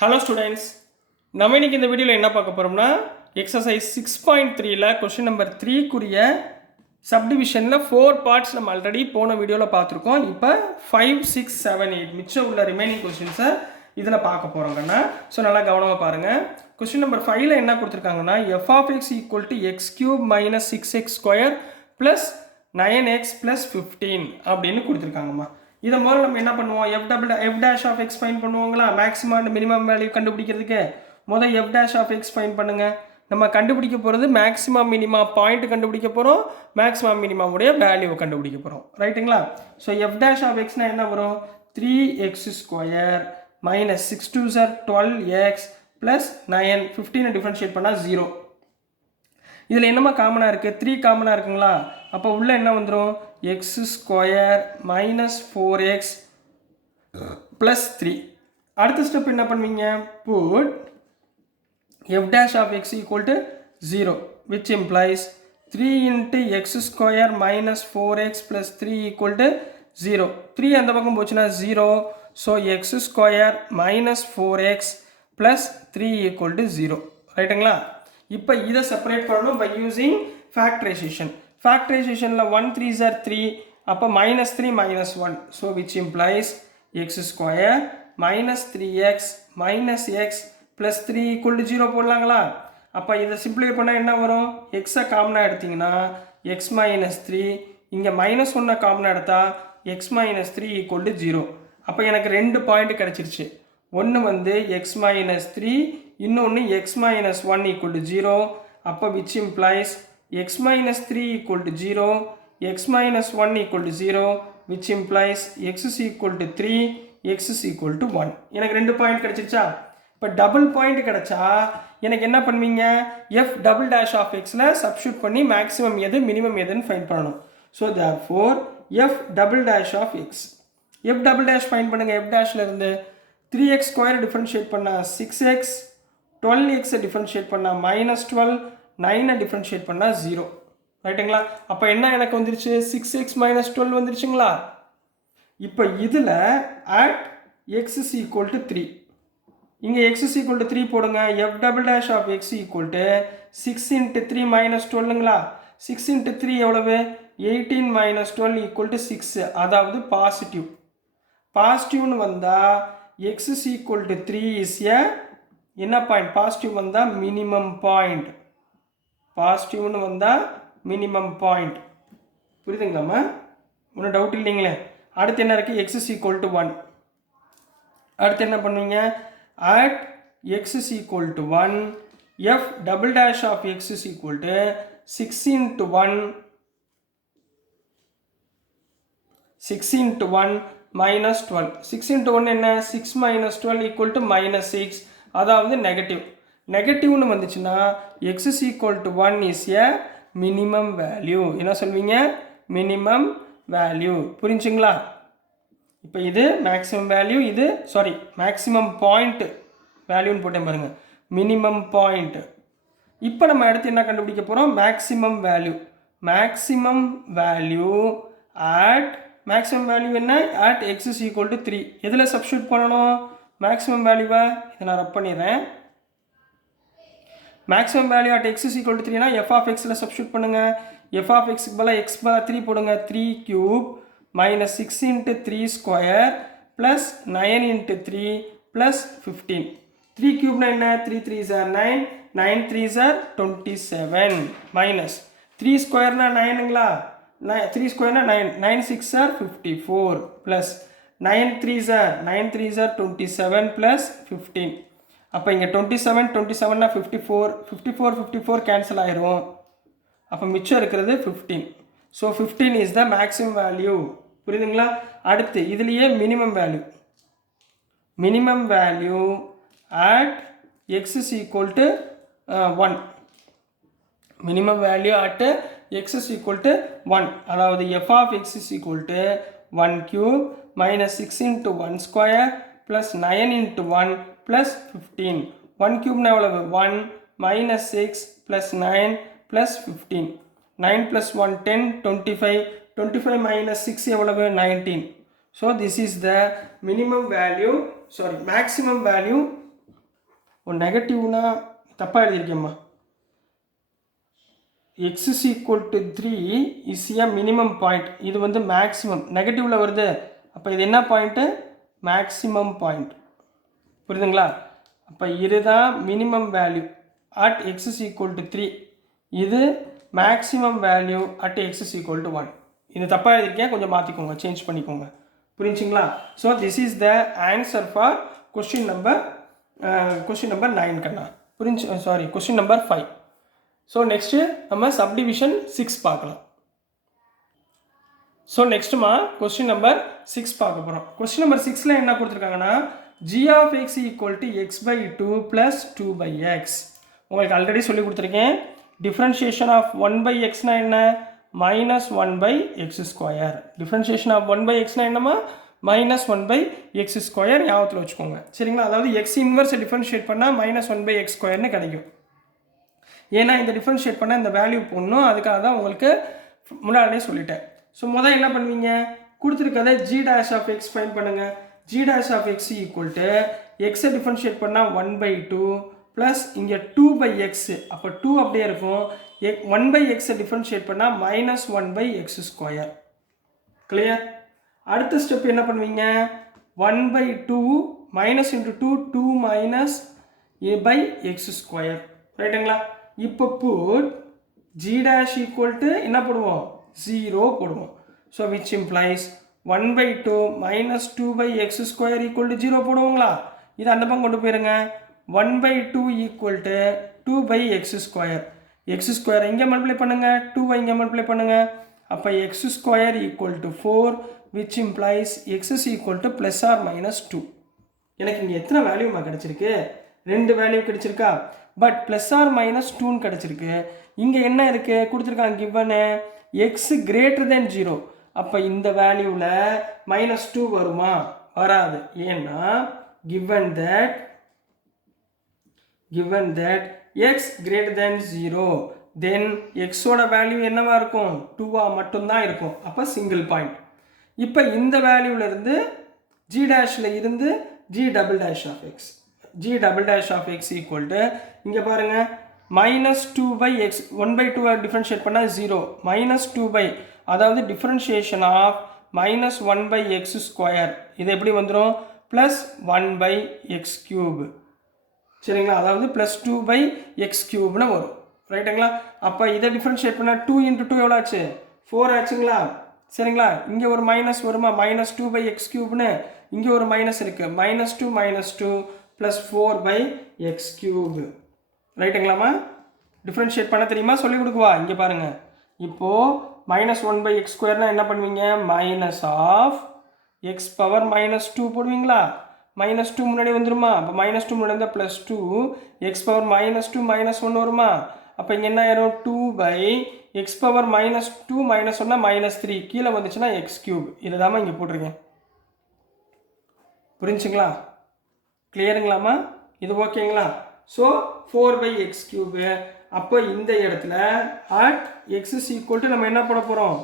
Hello students, நம்ம இன்றைக்கி இந்த வீடியோவில் என்ன பார்க்க போகிறோம்னா எக்ஸசைஸ் 6.3ல் கொஷின் நம்பர் 3க்குரிய சப்டிவிஷனில் 4 பார்ட்ஸ் நம்ம ஆல்ரெடி போன வீடியோவில் பார்த்துருக்கோம். இப்போ 5, 6, 7, 8 மிச்சம் உள்ள ரிமைனிங் கொஷின்ஸை இதில் பார்க்க போகிறோங்கன்னா, ஸோ நல்லா கவனமாக பாருங்கள். கொஷின் நம்பர் 5ல் என்ன கொடுத்துருக்காங்கன்னா f of x equal to x cube minus 6x square plus 9x plus 15 அப்படின்னு கொடுத்துருக்காங்கம்மா. இதை முதல்ல நம்ம என்ன பண்ணுவோம், f dash of x find பண்ணுவோங்களா, மேக்ஸிமம் அண்ட் மினிமம் வேல்யூ கண்டுபிடிக்கிறதுக்கு முதல் f dash of x find பண்ணுங்கள். நம்ம கண்டுபிடிக்க போகிறது மேக்ஸிமம் மினிமா பாயிண்ட் கண்டுபிடிக்க போகிறோம், மேக்ஸிமம் மினிமமுடைய வேல்யூவை கண்டுபிடிக்க போகிறோம், ரைட்டுங்களா. ஸோ f dash of xனா என்ன வரும், 3x square minus 6 2s are 12x plus 9 15 differentiate பண்ணால் 0. இதில் என்னமா காமனாக இருக்குது, 3 காமனாக இருக்குங்களா, அப்போ உள்ளே என்ன வந்துடும், x square minus 4x plus 3. அடுத்த ஸ்டெப் என்ன பண்ணுவீங்க, put f dash of x equal to 0 which implies 3 into x square minus 4x plus 3 equal to 0. 3 அந்த பக்கம் போச்சுன்னா 0. So x square minus 4x plus 3 equal to 0, ரைட்டுங்களா. இப்போ இதை separate பண்ணணும் பை யூஸிங் ஃபேக்டரைசேஷன். ஃபேக்டரைசேஷனில் 1 3s are 3, அப்போ minus 3 minus 1. So which implies x square minus 3x minus x plus 3 equal to 0 போடலாங்களா. அப்போ இதை சிம்பிளை பண்ணால் என்ன வரும், எக்ஸை காமனாக எடுத்திங்கன்னா x minus 3, இங்கே minus 1 காமனாக எடுத்தால் x minus 3 equal to 0. அப்போ எனக்கு 2 பாயிண்ட் கிடச்சிருச்சு. ஒன்று வந்து x minus 3, இன்னொன்று x minus 1 equal to 0. அப்போ which implies x minus 3 equal to 0, x minus 1 equal to 0, which implies x is equal to 3, x is equal to 1. எனக்கு 2 point கிடச்சிருச்சா. இப்போ double point கிடச்சா எனக்கு என்ன பண்ணுவீங்க, f double dash of xல substitute பண்ணி maximum எது மினிமம் எதுன்னு ஃபைண்ட் பண்ணணும். So therefore f double dash of x, f double dash find பண்ணுங்கள். f dashல இருந்து 3x ஸ்கொயர் டிஃபரன்ஷியேட் பண்ணால் 6x, 12x டிஃபரன்ஷியேட் பண்ணால் மைனஸ் 12, 9 டிஃபரன்ஷியேட் பண்ணால் 0, ரைட்டுங்களா. அப்போ என்ன எனக்கு வந்துருச்சு, 6x மைனஸ் 12 வந்துருச்சுங்களா. இப்போ இதில் at x is equal to 3, இங்கே x is equal to 3 போடுங்க. f double dash of x equal to 6 into 3 minus 12ங்களா. 6 into 3 எவ்வளவு, 18 மைனஸ் 12 equal to 6, அதாவது பாசிட்டிவ். பாசிட்டிவ்னு வந்தால் x is equal to 3 is a என்ன point, positive வந்தால் minimum point. பாசிட்டிவ்னு வந்தால் minimum point, புரியுதுங்களாம்மா, ஒன்றும் டவுட் இல்லைங்களே. அடுத்து என்ன இருக்குது, x is equal to 1. அடுத்து என்ன பண்ணுவீங்க, at x is equal to 1, f double dash of x is equal to 6 into 1, 6 into 1 minus 12. 6 into 1 என்ன, 6 minus 12 equal to minus 6, அதாவது நெகட்டிவ். நெகட்டிவ்னு வந்துச்சுன்னா x is equal to 1 is a minimum value. என்ன சொல்வீங்க, minimum value, புரிஞ்சுங்களா. இப்போ இது maximum value, இது maximum point வேல்யூன்னு போட்டேன் பாருங்கள், மினிமம் பாயிண்ட். இப்போ நம்ம அடுத்து என்ன கண்டுபிடிக்க போகிறோம், maximum value. Maximum value at maximum value என்ன, at x is equal to 3. எதில் சப்ஸ்டியூட் பண்ணணும், மேக்ஸிமம் வேல்யூவை இதை நான் ரப் பண்ணிடுறேன். Maximum value at x is equal to 3னா f of xல சப்ஸ்டியூட் பண்ணுங்கள். f of xக்கு பதிலாக x பதிலாக 3 போடுங்க. 3 cube minus 6 into 3 square plus 9 into 3 plus 15. 3 cube என்ன, 3 3s are 9, 9 3s are 27 minus 3 square-னா 9ங்களா, 3 square-னா 9, 9 6 are 54 plus 9 3s are 27 plus 15. அப்போ இங்கே 27 27னா 54, 54 54 கேன்சல் ஆயிரும். அப்போ மிச்சம் இருக்கிறது 15. So 15 is the maximum value, புரியுதுங்களா. அடுத்து இதுலேயே minimum value. Minimum value at x is equal to 1. Minimum value at x is equal to 1, அதாவது f of x is equal to 1 cube minus 6 into 1 square plus 9 into 1 plus 15. 1 cube na எவ்வளவு, 1 minus 6 plus 9 plus 15. 9 plus 1 10, 25, 25 minus 6 எவ்வளவு, 19. So this is the minimum value, maximum value ஒரு நெகட்டிவ்னா தப்பாக எழுதியிருக்கேம்மா. x is equal to 3 is a minimum point. இது வந்து maximum நெகட்டிவில் வருது. அப்போ இது என்ன பாயிண்ட்டு? Maximum point. புரியுதுங்களா? அப்போ இதுதான் minimum value at X is equal to 3. இது maximum value at X is equal to 1. இது தப்பாக எழுதிருக்கேன், கொஞ்சம் மாற்றிக்கோங்க, சேஞ்ச் பண்ணிக்கோங்க. புரிஞ்சுங்களா? So this is the answer for question number 9 கண்ணா. Question number 5. ஸோ நெக்ஸ்ட்டு நம்ம சப்டிவிஷன் 6 பார்க்கலாம். ஸோ நெக்ஸ்ட்டுமா கொஸ்டின் நம்பர் 6 பார்க்க போகிறோம். கொஸ்டின் நம்பர் 6ல் என்ன கொடுத்துருக்காங்கன்னா g of x equal to x/2 plus 2/x. உங்களுக்கு ஆல்ரெடி சொல்லி கொடுத்துருக்கேன். டிஃப்ரென்ஷியேஷன் ஆஃப் 1/xனா என்ன? -1/x². டிஃப்ரென்ஷியேஷன் ஆஃப் 1/xனா என்னமா? -1/x² ஞாபகத்தில் வச்சுக்கோங்க. சரிங்களா? அதாவது எக்ஸ் இன்வர்ஸை டிஃப்ரென்ஷியேட் பண்ணால் -1/x²ன்னு கிடைக்கும். ஏன்னா இந்த டிஃப்ரென்ஷியேட் பண்ணால் இந்த வேல்யூ போடணும், அதுக்காக தான் உங்களுக்கு முன்னாடியே சொல்லிட்டேன். ஸோ முதல் என்ன பண்ணுவீங்க? கொடுத்துருக்கதை g' ஃபைண்ட் பண்ணுங்கள். g' of x equal to xஐ டிஃபரன்ஷியேட் பண்ணால் 1/2 ப்ளஸ் இங்கே 2/x. அப்போ 2 அப்படியே இருக்கும். 1/xஐ டிஃபரன்ஷியேட் பண்ணால் -1/x². கிளியர்? அடுத்த ஸ்டெப் என்ன பண்ணுவீங்க? 1/2 மைனஸ் இன்ட்டு 2 மைனஸ் a/x². ரைட்டுங்களா? இப்போ புட் g' equal to என்ன போடுவோம்? 0 போடுவோம். So which implies 1/2 minus 2/x² equal to 0 போடுவோங்களா? இது அந்த பக்கம் கொண்டு போயிருங்க. 1/2 equal to 2/x². x² இங்கே மல்டிப்ளை பண்ணுங்க, 2 இங்கே மல்டிப்ளை பண்ணுங்க. அப்போ x² equal to 4 which implies x is equal to plus or minus 2. எனக்கு இங்கே எத்தனை வேல்யூமா கிடச்சிருக்கு? 2 வேல்யூ கிடச்சிருக்கா? பட் ப்ளஸ் ஆர் மைனஸ் 2ன்னு கிடச்சிருக்கு. இங்கே என்ன இருக்குது கொடுத்துருக்காங்க? கிவனு x greater than 0. அப்போ இந்த வேல்யூவில் -2 வருமா? வராது. ஏன்னா given that x greater than 0 then xோட value என்னவா இருக்கும்? 2வா மட்டும்தான் இருக்கும். அப்போ சிங்கிள் பாயிண்ட். இப்போ இந்த வேல்யூவிலிருந்து g' இருந்து g" of x. g' of x equal to இங்கே பாருங்கள் -2/x 1/2 டிஃபரன்ஷியேட் பண்ணால் 0 -2 அதாவது டிஃபரன்ஷியேஷன் ஆஃப் -1/x². இது எப்படி வந்துடும்? +1/x³. சரிங்களா? அதாவது +2/x³ வரும். ரைட்டுங்களா? அப்போ இதை டிஃபரன்ஷியேட் பண்ணால் 2 × 2 எவ்வளோ ஆச்சு? 4 ஆச்சுங்களா? சரிங்களா? இங்கே ஒரு மைனஸ் வருமா? -2/x³. இங்கே ஒரு மைனஸ் இருக்குது. -2 -2 +4/x³. ரைட்டுங்களாமா? டிஃப்ரென்ஷியேட் பண்ண தெரியுமா? சொல்லிக் கொடுக்குவா. இங்கே பாருங்கள். இப்போது -1/x² என்ன பண்ணுவீங்க? மைனஸ் ஆஃப் x⁻−2 போடுவீங்களா? -2 முன்னாடி வந்துருமா? அப்போ -2 முன்னாடி இருந்தால் +2 x⁻−2 -1 வருமா? அப்போ இங்கே என்ன ஆயிரும்? 2/x⁻−2 -1 -3 கீழே வந்துச்சுன்னா x³. இதை தாம்மா இங்கே போட்டிருக்கேன். புரிஞ்சுங்களா? கிளியருங்களாமா? இது ஓகேங்களா? So 4/x³. அப்போ இந்த இடத்துல at x is equal to நம்ம என்ன பண்ண போகிறோம்?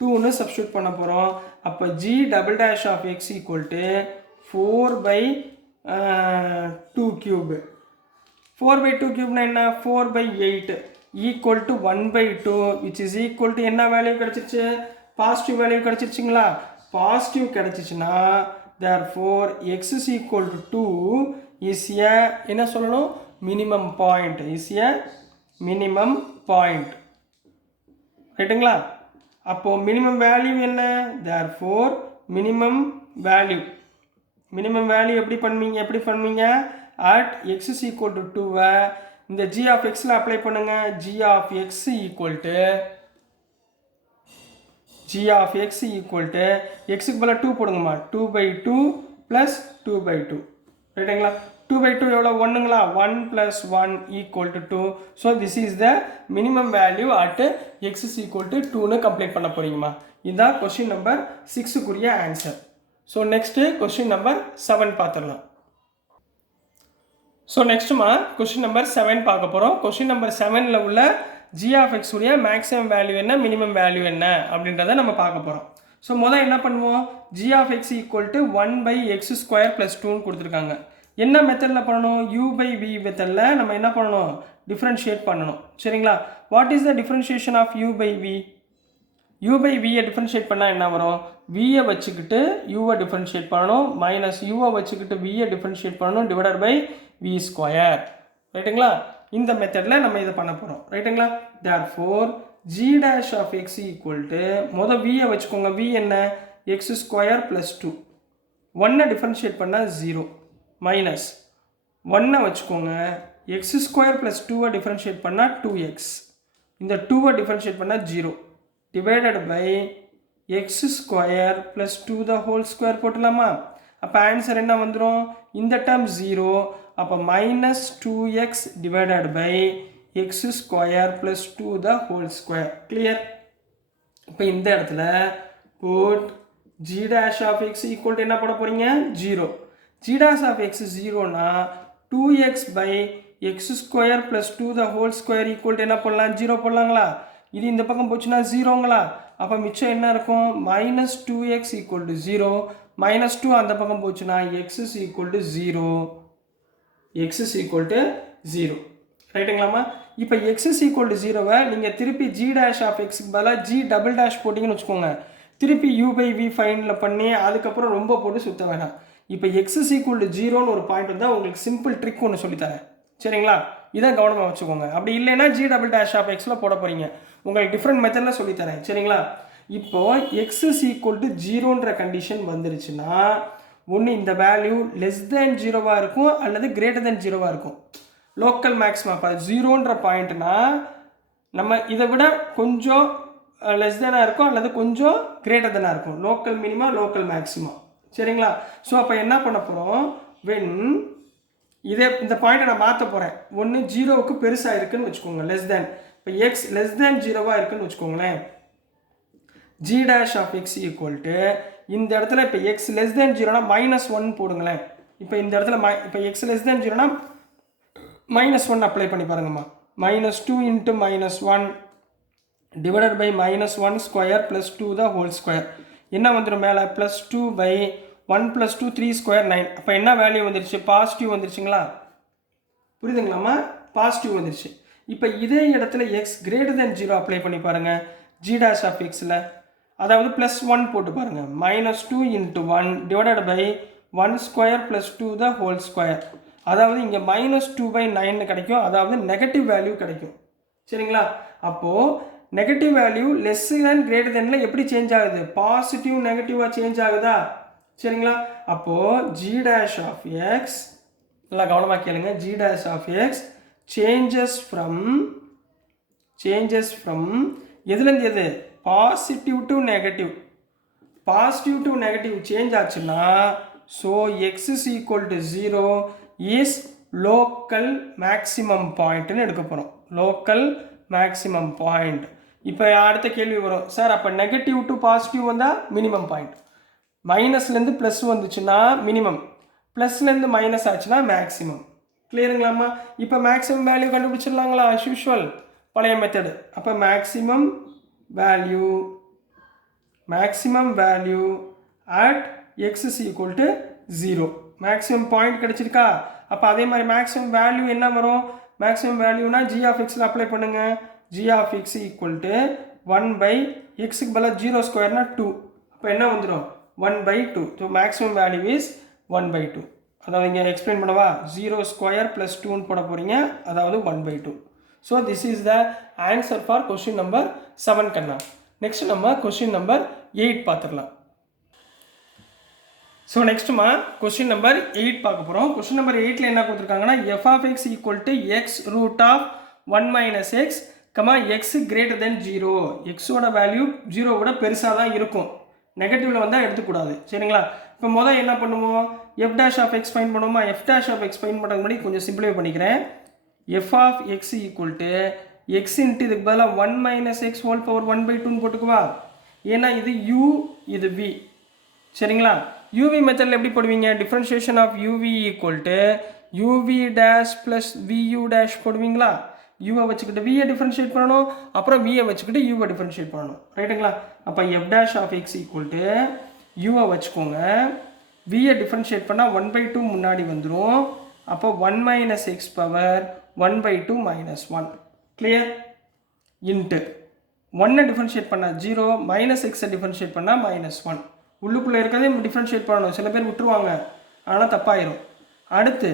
2ன்னு சப்ஸ்டியூட் பண்ண போகிறோம். அப்போ g' of x equal to 4/2³ 4/2³ என்ன? 4/8 equal to 1/2 which is equal to என்ன வேல்யூ கிடச்சிருச்சு? பாசிட்டிவ் வேல்யூ கிடச்சிருச்சுங்களா? பாசிட்டிவ் கிடச்சிச்சுன்னா therefore x is equal to 2 is a என்ன சொல்லணும்? Minimum point. is a minimum point. ரைட்டுங்களா? அப்போது மினிமம் வேல்யூ என்ன? therefore மினிமம் வேல்யூ எப்படி பண்ணுவீங்க? at x is equal to 2 இந்த g of xல அப்ளை பண்ணுங்க. g of x equal to xக்கு பதிலா 2 போடுங்கம்மா. 2/2 plus 2/2. ரைட்டுங்களா? 2/2 எவ்வளோ? 1ங்களா? 1 + 1 = 2. So this is the minimum value at x is equal to 2ன்னு கம்ப்ளீட் பண்ண போறீங்கம்மா. இதுதான் கொஸ்டின் நம்பர் 6க்குரிய answer. So next question number 7 பார்த்துடலாம். ஸோ நெக்ஸ்ட்டுமா கொஸ்டின் நம்பர் 7 பார்க்க போகிறோம். கொஸ்டின் நம்பர் 7ல் உள்ள g of x உடைய மேக்ஸிமம் வேல்யூ என்ன, மினிமம் வேல்யூ என்ன அப்படின்றத நம்ம பார்க்க போகிறோம். ஸோ முதல் என்ன பண்ணுவோம்? g of x equal to 1/x² + 2ன்னு கொடுத்துருக்காங்க. என்ன மெத்தடில் பண்ணணும்? u by v மெத்தடில் நம்ம என்ன பண்ணணும்? டிஃப்ரென்ஷியேட் பண்ணணும். சரிங்களா? What is the differentiation of u by v? u by v differentiate பண்ணால் என்ன வரும்? v வச்சுக்கிட்டு u டிஃப்ரென்ஷியேட் பண்ணணும், மைனஸ் u வச்சுக்கிட்டு v டிஃப்ரென்ஷியேட் பண்ணணும், டிவைடட் பை v ஸ்கொயர். ரைட்டுங்களா? இந்த மெத்தடில் நம்ம இதை பண்ண போகிறோம். ரைட்டுங்களா? therefore g dash of x equal to மொதல் v வச்சுக்கோங்க. v என்ன? x square plus 2. 1 டிஃப்ரென்ஷியேட் பண்ணால் 0 மைனஸ் 1 வச்சுக்கோங்க. x ஸ்கொயர் ப்ளஸ் 2 டிஃப்ரென்ஷியேட் பண்ணால் 2x. இந்த 2 டிஃப்ரென்ஷியேட் பண்ணால் 0 divided by x square plus 2 the whole square போட்டுலாமா? அப்போ ஆன்சர் என்ன வந்துடும்? இந்த டேர்ம் 0, அப்போ minus 2x divided by x square plus 2 the whole square. Clear? இப்போ இந்த இடத்துல put g dash of x equal to என்ன போட போறீங்க? 0. g dash of x 0னா 2x by x square plus 2 the whole square equal to என்ன போடலாம்? 0 போடலாங்களா? இது இந்த பக்கம் போச்சுன்னா 0ங்களா? அப்போ மிச்சம் என்ன இருக்கும்? Minus 2x equal to 0, minus 2 அந்த பக்கம் போச்சுன்னா x is equal to 0, x is equal to 0. ரைட்டுங்களாமா? இப்போ x is equal to 0வை நீங்கள் திருப்பி g dash of xக்கு பதிலாக g டபுள் டேஷ் போட்டிங்கன்னு வச்சுக்கோங்க. திருப்பி u by v ஃபைனில் பண்ணி அதுக்கப்புறம் ரொம்ப போட்டு சுற்ற வேணாம். இப்போ x is equal to 0ன்னு ஒரு பாயிண்ட் வந்தால் உங்களுக்கு சிம்பிள் ட்ரிக் ஒன்று சொல்லித்தரேன். சரிங்களா? இதை கவனமாக வச்சுக்கோங்க. அப்படி இல்லைன்னா g டபுள் டேஷ் ஆஃப் எக்ஸில் போட போகிறீங்க. உங்களுக்கு டிஃப்ரெண்ட் மெத்தடில் சொல்லித்தரேன். சரிங்களா? இப்போது x is equal to 0ன்ற கண்டிஷன் வந்துருச்சுன்னா ஒன்று இந்த வேல்யூ லெஸ் தேன் 0வாக இருக்கும் அல்லது கிரேட்டர் தேன் 0வாக இருக்கும். லோக்கல் மேக்ஸிமம் இப்போ 0ன்ற பாயிண்ட்னா நம்ம இதை விட கொஞ்சம் லெஸ் தேனாக இருக்கும் அல்லது கொஞ்சம் கிரேட்டர் தேனாக இருக்கும். Local minima, local maximum. சரிங்களா? ஸோ அப்போ என்ன பண்ண போகிறோம்? வென் இதே இந்த பாயிண்ட்டை நான் மாற்ற போகிறேன். ஒன்று 0க்கு பெருசாக இருக்குன்னு வச்சுக்கோங்க, லெஸ் தேன். இப்போ எக்ஸ் லெஸ் தேன் 0வாக இருக்குன்னு வச்சுக்கோங்களேன். g dash of x equal to இந்த இடத்துல இப்போ x less than 0னா மைனஸ் 1 போடுங்களேன். இப்போ இந்த இடத்துல இப்போ x less than 0னா மைனஸ் 1 அப்ளை பண்ணி பாருங்கம்மா. Minus 2 into minus 1 divided by minus 1 square plus 2 the whole square. என்ன வந்துடும் மேலே? Plus 2 by 1 + 2 3 square 9. அப்போ என்ன வேல்யூ வந்துருச்சு? பாசிட்டிவ் வந்துருச்சுங்களா? புரியுதுங்களாம்மா? பாசிட்டிவ் வந்துருச்சு. இப்போ இதே இடத்துல எக்ஸ் கிரேட்டர் தென் 0 அப்ளை பண்ணி பாருங்கள். ஜி டேஷ் ஆஃப் எக்ஸில் அதாவது ப்ளஸ் 1 போட்டு பாருங்கள். Minus 2 into 1 divided by 1 square plus 2 the whole square. அதாவது இங்கே மைனஸ் 2/9 கிடைக்கும், அதாவது நெகட்டிவ் வேல்யூ கிடைக்கும். சரிங்களா? அப்போது negative value less than greater தென்ல எப்படி சேஞ்ச் ஆகுது? பாசிட்டிவ் நெகட்டிவாக சேஞ்ச் ஆகுதா? சரிங்களா? அப்போது ஜி டேஷ் ஆஃப் எக்ஸ், நல்லா கவனமாக கேளுங்க, G dash of X changes from எதுலேருந்து எது? Positive to negative. Positive to negative change ஆச்சுன்னா so X is equal to 0 is local maximum பாயிண்ட்னு எடுக்க போகிறோம். Local maximum point. இப்போ அடுத்த கேள்வி வரும், சார் அப்போ நெகட்டிவ் டு பாசிட்டிவ் வந்தால் மினிமம் பாயிண்ட், மைனஸ்லேருந்து ப்ளஸ் வந்துச்சுன்னா மினிமம், ப்ளஸ்லேருந்து மைனஸ் ஆச்சுன்னா மேக்ஸிமம். கிளியருங்களாம்மா? இப்போ மேக்ஸிமம் வேல்யூ கண்டுபிடிச்சிடலாங்களா? ஆஸ் யூஷுவல் பழைய மெத்தடு. அப்போ maximum value at X is equal to 0. Maximum point கிடச்சிருக்கா? அப்போ அதே மாதிரி மேக்ஸிமம் வேல்யூ என்ன வரும்? மேக்ஸிமம் வேல்யூனா ஜி ஆஃப் எக்ஸில் அப்ளை பண்ணுங்கள். G of X equal to 1/xக்கு பதிலாக 0 ஸ்கொயர்னா 2. அப்போ என்ன வந்துடும்? 1/2. So maximum value is 1/2. அதாவது இங்கே எக்ஸ்பிளைன் பண்ணவா? 0 ஸ்கொயர் ப்ளஸ் 2ன்னு போட போகிறீங்க, அதாவது 1/2. So this is the answer for question number 7 கண்ணா. நெக்ஸ்ட் நம்ம கொஸ்டின் நம்பர் 8 பார்த்துடலாம். ஸோ நெக்ஸ்ட்டுமா கொஸ்டின் நம்பர் 8 பார்க்க போகிறோம். கொஸ்டின் நம்பர் 8ல் என்ன கொடுத்துருக்காங்கன்னா f of X equal to x root of 1 - x, x greater than 0. எக்ஸோட வேல்யூ 0 பெருசாக தான் இருக்கும், நெகட்டிவில் வந்தால் எடுத்துக்கூடாது. சரிங்களா? இப்போ முதல் என்ன பண்ணுவோம்? F dash of X find பண்ணுவோமா? F dash of X find பண்ணுறதுக்கு முன்னாடி கொஞ்சம் சிம்பிளிஃபை பண்ணிக்கிறேன். F of X equal to X into இதுக்கு பதிலாக 1 - x ஹோல் பவர் 1/2ன்னு போட்டுக்குவா. ஏன்னா இது u, இது v. சரிங்களா? uv மெத்தடில் எப்படி போடுவீங்க? Differentiation of uv equal to uv dash plus vu dash போடுவீங்களா? யூவை வச்சுக்கிட்டு வியை டிஃப்ரென்ஷியேட் பண்ணணும், அப்புறம் வியை வச்சுக்கிட்டு யூவை டிஃப்ரென்ஷியேட் பண்ணணும். ரைட்டுங்களா? அப்போ F dash of X equal to யூவை வச்சுக்கோங்க, வியை டிஃப்ரென்ஷியேட் பண்ணால் 1/2 முன்னாடி வந்துடும். அப்போ 1 minus X power 1/2 minus 1 clear into 1 differentiate பண்ணால் 0 மைனஸ் எக்ஸை டிஃப்ரென்ஷியேட் பண்ணால் -1 உள்ளுக்குள்ளே இருக்கிறதே டிஃப்ரென்ஷியேட் பண்ணணும். சில பேர் விட்டுருவாங்க, அதனால் தப்பாயிரும். அடுத்து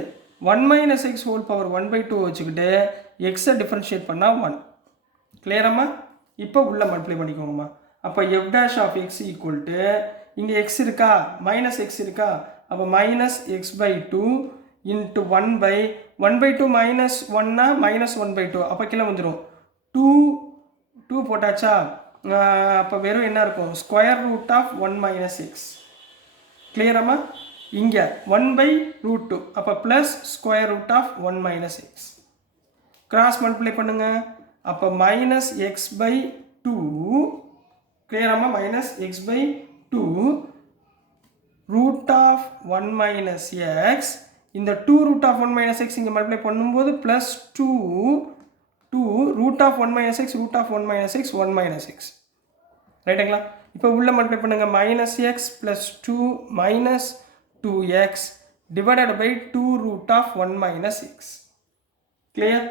1 மைனஸ் எக்ஸ் ஹோல் பவர் 1/2 வச்சுக்கிட்டு எக்ஸை டிஃப்ரென்ஷியேட் பண்ணால் 1 கிளியராம்மா. இப்போ உள்ளே மல்டிப்ளை பண்ணிக்கோங்கம்மா. அப்போ F dash of X equal to இங்கே எக்ஸ் இருக்கா மைனஸ் எக்ஸ் இருக்கா, அப்போ -x/2 இன்ட்டு 1/2 மைனஸ் 1னா -1/2 அப்போ கீழே வந்துடும் 2 போட்டாச்சா. அப்போ வெறும் என்ன இருக்கும் square root of 1 minus X கிளியராம்மா. இங்கே 1/√2 அப்போ plus square root of 1 minus X cross multiply பண்ணுங்க. அப்போ -x/2 கிளியராம்மா -x/2 root of 1 minus X. இந்த 2 ரூட் ஆஃப் 1 மைனஸ் எக்ஸ் இங்கே மல்டிப்ளை பண்ணும்போது plus 2 root of 1 minus X root of 1 minus X 1 minus X ரைட்டுங்களா. இப்போ உள்ள மல்டிப்ளை பண்ணுங்கள் -x + 2 minus 2x divided by 2 root of 1 minus X clear.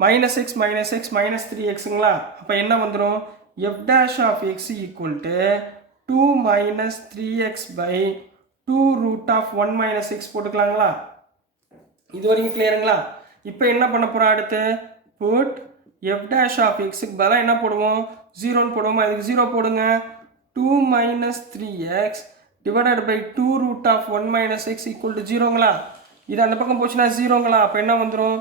-x minus X -3xங்களா. அப்போ என்ன வந்துடும் F dash of X equal to 2 minus 3x by 2 root of 1 minus X போட்டுக்கலாங்களா. இது வரைக்கும் கிளியருங்களா. இப்போ என்ன பண்ண போகிறோம் அடுத்து புட் எஃப் டேஷ் ஆஃப் எக்ஸுக்கு பதிலாக என்ன போடுவோம் 0ன்னு போடுவோமா. அதுக்கு 0 போடுங்க. 2 minus 3x divided by 2 root of 1 minus X equal to 0ங்களா. இது அந்த பக்கம் போச்சுன்னா 0ங்களா. அப்போ என்ன வந்துடும்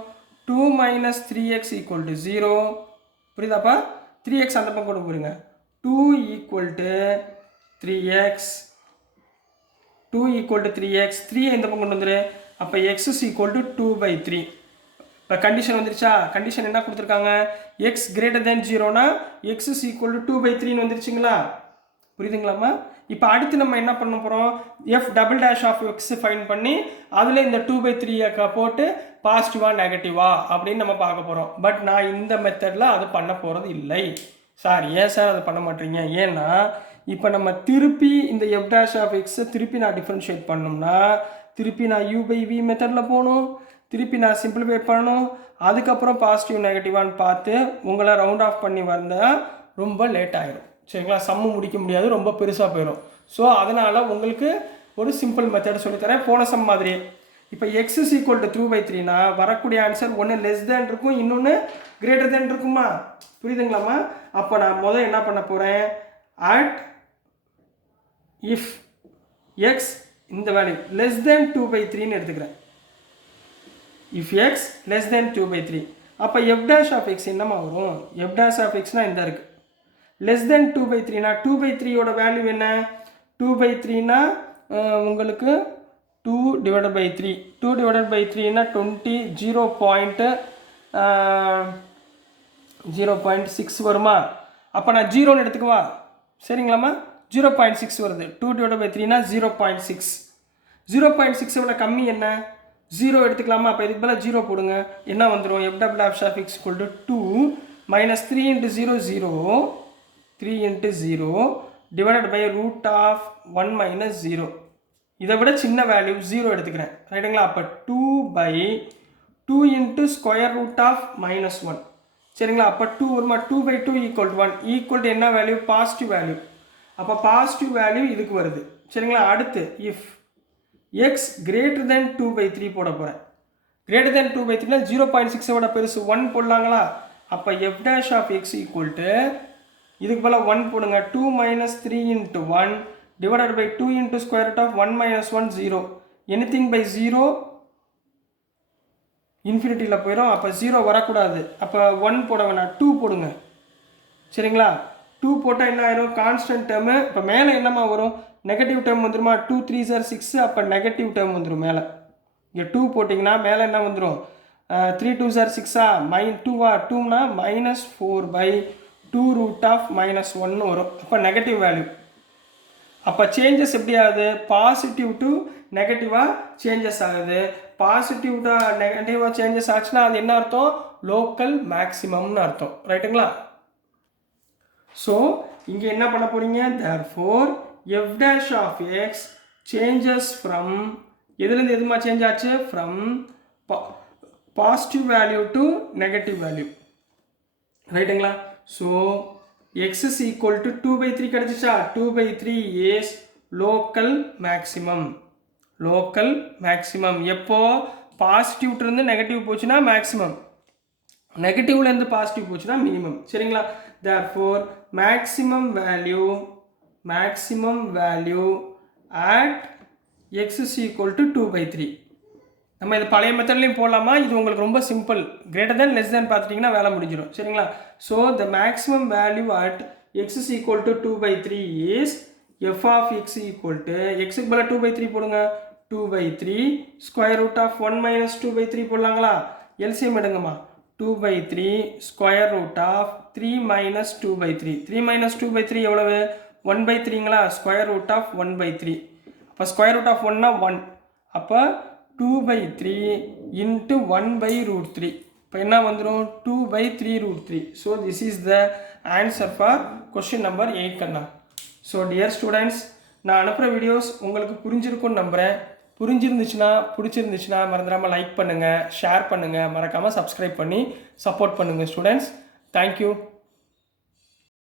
2 minus 3x equal to 0 புரியுதாப்பா. 3x அந்த பக்கம் கொண்டு போடுங்க. 2 ஈக்குவல் டு 3x 3 இந்த பக்கம் கொண்டு வந்துரு. அப்போ x is equal to 2/3. இப்போ கண்டிஷன் வந்துருச்சா. கண்டிஷன் என்ன கொடுத்துருக்காங்க x greater than 0னா x is equal to 2/3 வந்துருச்சுங்களா. புரியுதுங்களாம்மா. இப்போ அடுத்து நம்ம என்ன பண்ண போகிறோம் f double dash of X find பண்ணி அதில் இந்த 2/3 போட்டு பாசிட்டிவா நெகட்டிவா அப்படின்னு நம்ம பார்க்க போகிறோம். பட் நான் இந்த மெத்தடில் அது பண்ண போகிறது இல்லை சார். ஏன் சார் அதை பண்ண மாட்டீங்க. ஏன்னா இப்போ நம்ம திருப்பி இந்த எஃப் டேஷ் ஆஃப் எக்ஸை திருப்பி நான் டிஃப்ரென்ஷியேட் பண்ணோம்னா திருப்பி நான் u/v மெத்தடில் போகணும், திருப்பி நான் சிம்பிளிஃபை பண்ணணும், அதுக்கப்புறம் பாசிட்டிவ் நெகட்டிவான்னு பார்த்து உங்களை ரவுண்ட் ஆஃப் பண்ணி வந்தால் ரொம்ப லேட் ஆகிடும் சரிங்களா. சம்மு முடிக்க முடியாது, ரொம்ப பெருசாக போயிடும். ஸோ அதனால் உங்களுக்கு ஒரு சிம்பிள் மெத்தட் சொல்லித்தரேன் போன சம் மாதிரியே. இப்போ எக்ஸ் இஸ் ஈக்குவல் டு 2/3னா வரக்கூடிய ஆன்சர் ஒன்று லெஸ் தேன் இருக்கும், இன்னொன்று கிரேட்டர் தேன் இருக்குமா. புரியுதுங்களாம்மா. அப்போ நான் முதல் என்ன பண்ண போகிறேன் அட் இஃப் எக்ஸ் இந்த வேல்யூ லெஸ் தேன் 2/3ன்னு எடுத்துக்கிறேன். இஃப் எக்ஸ் லெஸ் தேன் 2/3 அப்போ எஃப் டேஷ் ஆஃப் எக்ஸ் என்னமா வரும். எஃப் டேஷ் ஆஃப் எக்ஸ்னா இந்த இருக்குது லெஸ் தென் 2/3னா 2/3யோட வேல்யூ என்ன 2/3னா உங்களுக்கு 2 டிவைடட் பை 3 2 டிவைடட் பை 3னா 20 0.6 வருமா. அப்போ நான் 0ன்னு எடுத்துக்குவா சரிங்களாம்மா. 0.6 வருது. 2 டிவைடட் பை 3னா 0.6 0.6 விட கம்மி என்ன 0 எடுத்துக்கலாமா. அப்போ இதுக்கு பதிலாக 0 போடுங்க. என்ன வந்துடும் f double dash of X equal to 2 minus 3 × 0 0 3 × 0 divided by root of 1 minus 0 இதை விட சின்ன வேல்யூ 0 எடுத்துக்கிறேன் ரைட்டுங்களா. அப்போ 2/2 × ஸ்கொயர் ரூட் ஆஃப் -1 சரிங்களா. அப்போ 2 வருமா. 2/2 ஈக்குவல் டு 1 ஈக்குவல் டு என்ன வேல்யூ பாசிட்டிவ் வேல்யூ. அப்போ பாசிட்டிவ் வேல்யூ இதுக்கு வருது சரிங்களா. அடுத்து இஃப் எக்ஸ் கிரேட்டர் தென் 2/3 போட போகிறேன். கிரேட்டர் தென் 2/3னா 0.6 விட பெருசு 1 போடலாங்களா. அப்போ F dash of X equal to இதுக்கு போல் 1 போடுங்க. 2 minus 3 × 1 divided by 2 × square root of 1 minus 1 0 anything by 0 இன்ஃபினிட்டியில் போயிடும். அப்போ 0 வரக்கூடாது. அப்போ 1 போட வேணாம் 2 போடுங்க சரிங்களா. 2 போட்டால் என்ன ஆயிரும் கான்ஸ்டன்ட் டேர்மு. இப்போ மேலே என்னமா வரும் நெகட்டிவ் டேர்ம் வந்துருமா. 2 3 are 6 அப்போ நெகட்டிவ் டேர்ம் வந்துடும் மேலே. இங்கே 2 போட்டிங்கன்னா மேலே என்ன வந்துடும் 3 2 are 6 2 2னா -4/2 ரூட் ஆஃப் -1 வரும். அப்போ நெகட்டிவ் வேல்யூ. அப்போ சேஞ்சஸ் எப்படி ஆகுது பாசிட்டிவ் டு நெகட்டிவாக சேஞ்சஸ் ஆகுது. பாசிட்டிவ் டு நெகட்டிவாக சேஞ்சஸ் ஆச்சுன்னா அது என்ன அர்த்தம் லோக்கல் மேக்ஸிமம்னு அர்த்தம் ரைட்டுங்களா. ஸோ இங்கே என்ன பண்ண போகிறீங்க therefore f dash of x changes from எதுலேருந்து எதுமா சேஞ்ச் ஆச்சு from positive value to negative value ரைட்டுங்களா so x is equal to 2/3 கிடைச்சிச்சா 2/3 is local maximum எப்போ பாசிட்டிவ் இருந்து நெகட்டிவ் போச்சுன்னா மேக்ஸிமம் நெகட்டிவ்ல இருந்து பாசிட்டிவ் போச்சுன்னா மினிமம் சரிங்களா therefore maximum value at x is equal to 2/3 நம்ம இது பழைய மெத்தட்லையும் போடலாமா இது உங்களுக்கு ரொம்ப simple greater than less than பார்த்துட்டிங்கன்னா வேலை முடிஞ்சிடும் சரிங்களா so the maximum value at X is equal to 2/3 is F of X equal to எக்ஸுக்கு பதிலாக 2/3 போடுங்க 2/3 ஸ்கொயர் ரூட் ஆஃப் 1 மைனஸ் 2/3 போடலாங்களா எல்சிஎம் எடுங்கம்மா 2/3 square root of 3 minus 2/3 3 minus 2/3 எவ்வளவு 1/3ங்களா ஸ்கொயர் ரூட் ஆஃப் 1/3 அப்போ ஸ்கொயர் ரூட் ஆஃப் 1னா 1 அப்போ 2/3 into 1/√3 இப்போ என்ன வந்துடும் 2/3√3 so this is the answer for question number 8 கண்ணா ஸோ டியர் ஸ்டூடெண்ட்ஸ் நான் அனுப்புகிற வீடியோஸ் உங்களுக்கு புரிஞ்சிருக்கும்னு நம்புகிறேன் பிடிச்சிருந்துச்சுன்னா மறந்துடாமல் லைக் பண்ணுங்கள் ஷேர் பண்ணுங்கள் மறக்காமல் சப்ஸ்கிரைப் பண்ணி சப்போர்ட் பண்ணுங்கள் ஸ்டூடெண்ட்ஸ் தேங்க்யூ